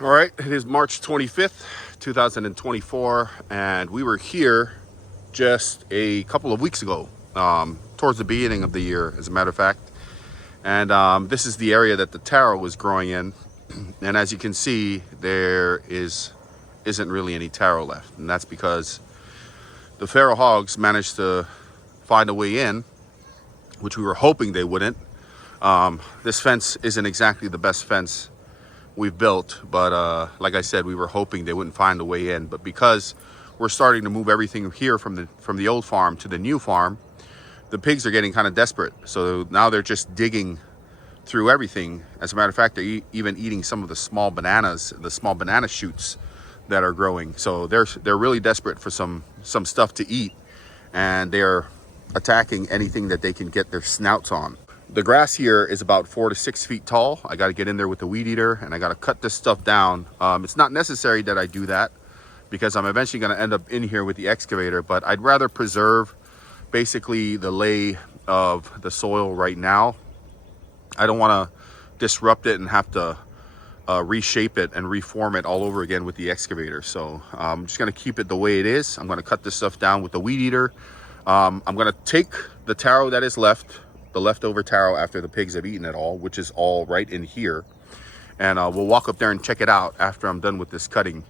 All right, it is March 25th, 2024, and we were here just a couple of weeks ago, towards the beginning of the year, as a matter of fact. And this is the area that the taro was growing in. And as you can see, isn't really any taro left. And that's because the pharaoh hogs managed to find a way in, which we were hoping they wouldn't. This fence isn't exactly the best fence we've built, but like I said, we were hoping they wouldn't find a way in. But because we're starting to move everything here from the old farm to the new farm, the pigs are getting kind of desperate. So now they're just digging through everything. As a matter of fact, they're even eating some of the small bananas, the small banana shoots that are growing. So they're really desperate for some stuff to eat, and they're attacking anything that they can get their snouts on. The grass here is about 4 to 6 feet tall. I got to get in there with the weed eater, and I got to cut this stuff down. It's not necessary that I do that because I'm eventually going to end up in here with the excavator, but I'd rather preserve basically the lay of the soil right now. I don't want to disrupt it and have to reshape it and reform it all over again with the excavator. So I'm just going to keep it the way it is. I'm going to cut this stuff down with the weed eater. I'm going to take the taro that is left, the leftover taro after the pigs have eaten it all, which is all right in here, and we'll walk up there and check it out after I'm done with this cutting.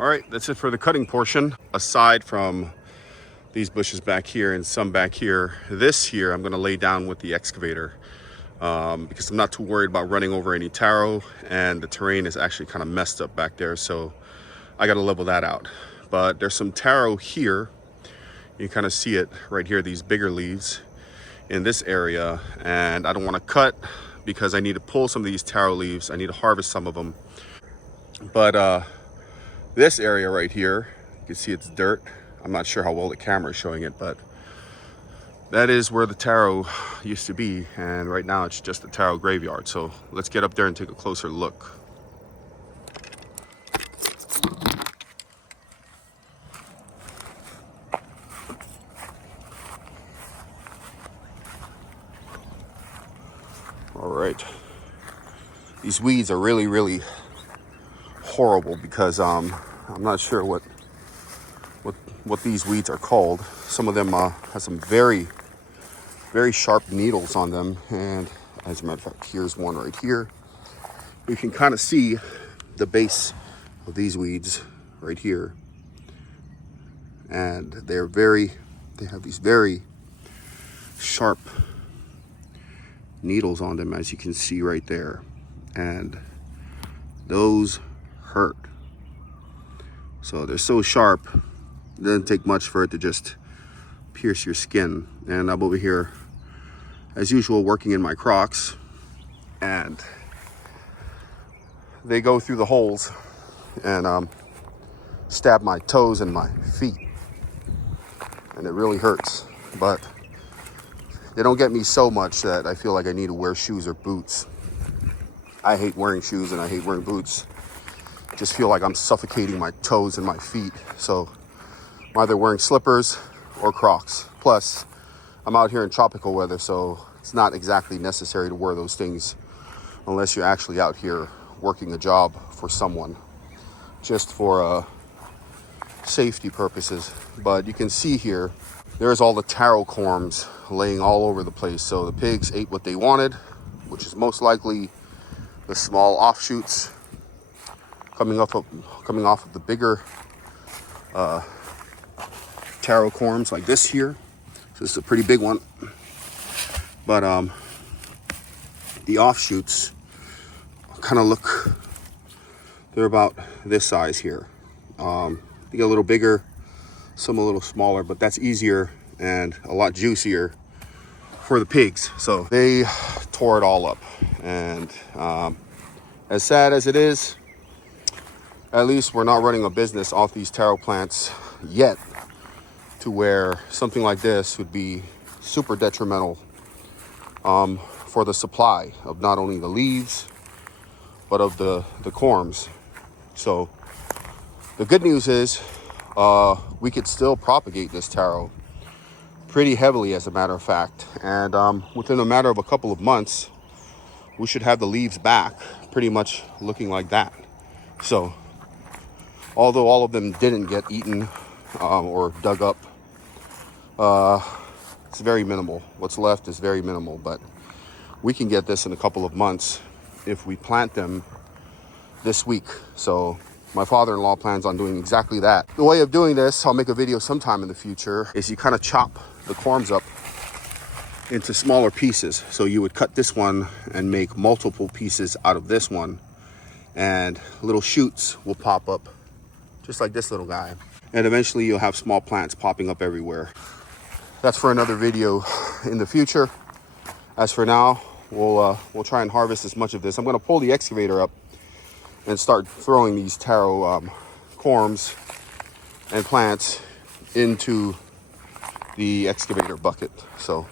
All right, that's it for the cutting portion. Aside from these bushes back here and some back here, this here I'm going to lay down with the excavator because I'm not too worried about running over any taro, and the terrain is actually kind of messed up back there, so I got to level that out. But there's some taro here. You kind of see it right here, these bigger leaves in this area, and I don't want to cut because I need to pull some of these taro leaves. I need to harvest some of them. But this area right here, you can see it's dirt. I'm not sure how well the camera is showing it, but That is where the taro used to be, and right now it's just a taro graveyard. So let's get up there and take a closer look. All right, these weeds are really horrible because I'm not sure what these weeds are called. Some of them have some very sharp needles on them, and as a matter of fact, here's one right here. You can kind of see the base of these weeds right here, and they have these very sharp needles on them, as you can see right there, and those hurt. So they're so sharp, it doesn't take much for it to just pierce your skin. And I'm over here as usual working in my Crocs, and they go through the holes and stab my toes and my feet, and it really hurts. But they don't get me so much that I feel like I need to wear shoes or boots. I hate wearing shoes and I hate wearing boots. Just feel like I'm suffocating my toes and my feet. So I'm either wearing slippers or Crocs. Plus, I'm out here in tropical weather, so it's not exactly necessary to wear those things unless you're actually out here working a job for someone, just for safety purposes. But you can see here, there's all the taro corms laying all over the place. So the pigs ate what they wanted, which is most likely the small offshoots coming off of the bigger taro corms like this here. So this is a pretty big one. But the offshoots kind of look, they're about this size here. They get a little bigger, some a little smaller, but that's easier and a lot juicier for the pigs. So they tore it all up. And as sad as it is, at least we're not running a business off these taro plants yet, to where something like this would be super detrimental for the supply of not only the leaves, but of the corms. So the good news is we could still propagate this taro pretty heavily, as a matter of fact. And within a matter of a couple of months, we should have the leaves back pretty much looking like that. So although all of them didn't get eaten or dug up, it's very minimal. What's left is very minimal, but we can get this in a couple of months if we plant them this week. So my father-in-law plans on doing exactly that. The way of doing this, I'll make a video sometime in the future, is you kind of chop the corms up into smaller pieces. So you would cut this one and make multiple pieces out of this one, and little shoots will pop up just like this little guy. And eventually you'll have small plants popping up everywhere. That's for another video in the future. As for now, we'll try and harvest as much of this. I'm gonna pull the excavator up and start throwing these taro corms and plants into the excavator bucket. So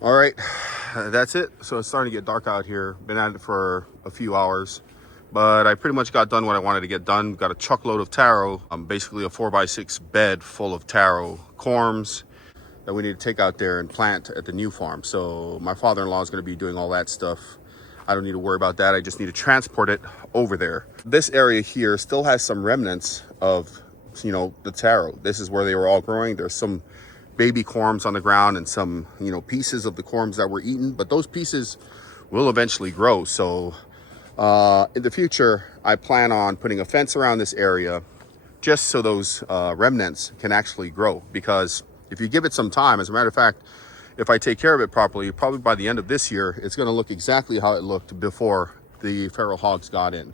All right, that's it. So it's starting to get dark out here. Been at it for a few hours, but I pretty much got done what I wanted to get done. Got a truckload of taro, basically a 4x6 bed full of taro corms that we need to take out there and plant at the new farm. So my father-in-law is going to be doing all that stuff. I don't need to worry about that. I just need to transport it over there. This area here still has some remnants of, you know, the taro. This is where they were all growing. There's some baby corms on the ground and some, you know, pieces of the corms that were eaten, but those pieces will eventually grow. So in the future, I plan on putting a fence around this area just so those remnants can actually grow. Because if you give it some time, as a matter of fact, if I take care of it properly, probably by the end of this year, it's going to look exactly how it looked before the feral hogs got in.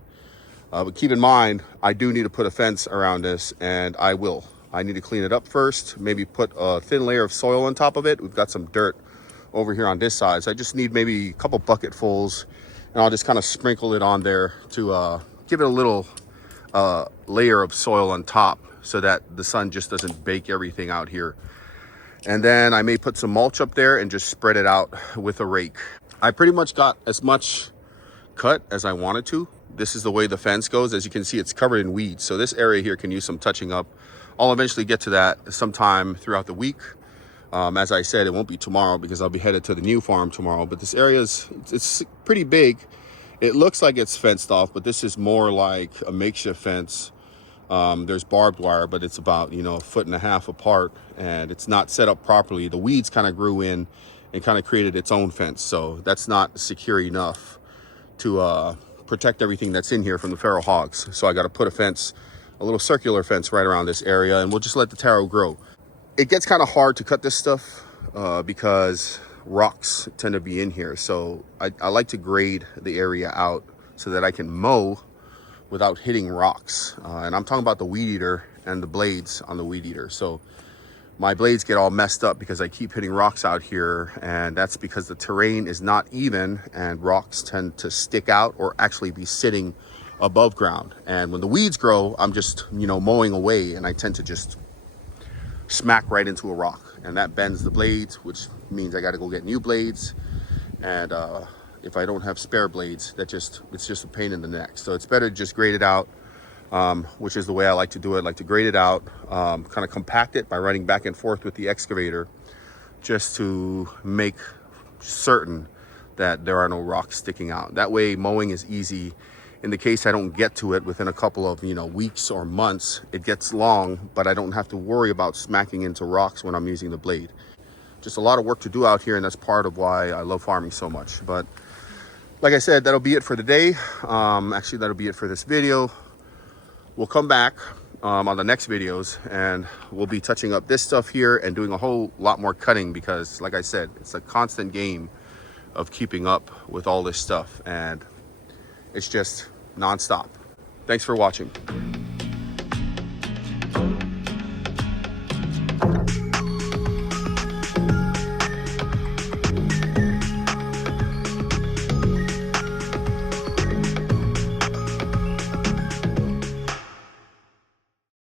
But keep in mind, I do need to put a fence around this, and I will. I need to clean it up first, maybe put a thin layer of soil on top of it. We've got some dirt over here on this side, so I just need maybe a couple bucketfuls, and I'll just kind of sprinkle it on there to give it a little layer of soil on top so that the sun just doesn't bake everything out here. And then I may put some mulch up there and just spread it out with a rake. I pretty much got as much cut as I wanted to. This is the way the fence goes. As you can see, it's covered in weeds, so this area here can use some touching up. I'll eventually get to that sometime throughout the week. As I said, it won't be tomorrow because I'll be headed to the new farm tomorrow. But this area it's pretty big. It looks like it's fenced off, but this is more like a makeshift fence. There's barbed wire, but it's about, you know, 1.5 feet apart, and it's not set up properly. The weeds kind of grew in and kind of created its own fence, so that's not secure enough to protect everything that's in here from the feral hogs. So I got to put a fence, a little circular fence right around this area, and we'll just let the taro grow. It gets kind of hard to cut this stuff because rocks tend to be in here. So I like to grade the area out so that I can mow without hitting rocks. And I'm talking about the weed eater and the blades on the weed eater. So my blades get all messed up because I keep hitting rocks out here, and that's because the terrain is not even and rocks tend to stick out or actually be sitting above ground. And when the weeds grow, I'm just, you know, mowing away, and I tend to just smack right into a rock, and that bends the blades, which means I got to go get new blades. And if I don't have spare blades, it's just a pain in the neck. So it's better to just grade it out, which is the way I like to do it. I like to grade it out, kind of compact it by running back and forth with the excavator, just to make certain that there are no rocks sticking out. That way mowing is easy. In the case I don't get to it within a couple of, you know, weeks or months, it gets long, but I don't have to worry about smacking into rocks when I'm using the blade. Just a lot of work to do out here, and that's part of why I love farming so much. But like I said, that'll be it for the day. Actually, that'll be it for this video. We'll come back on the next videos, and we'll be touching up this stuff here and doing a whole lot more cutting because, like I said, it's a constant game of keeping up with all this stuff, and it's just non-stop. Thanks for watching.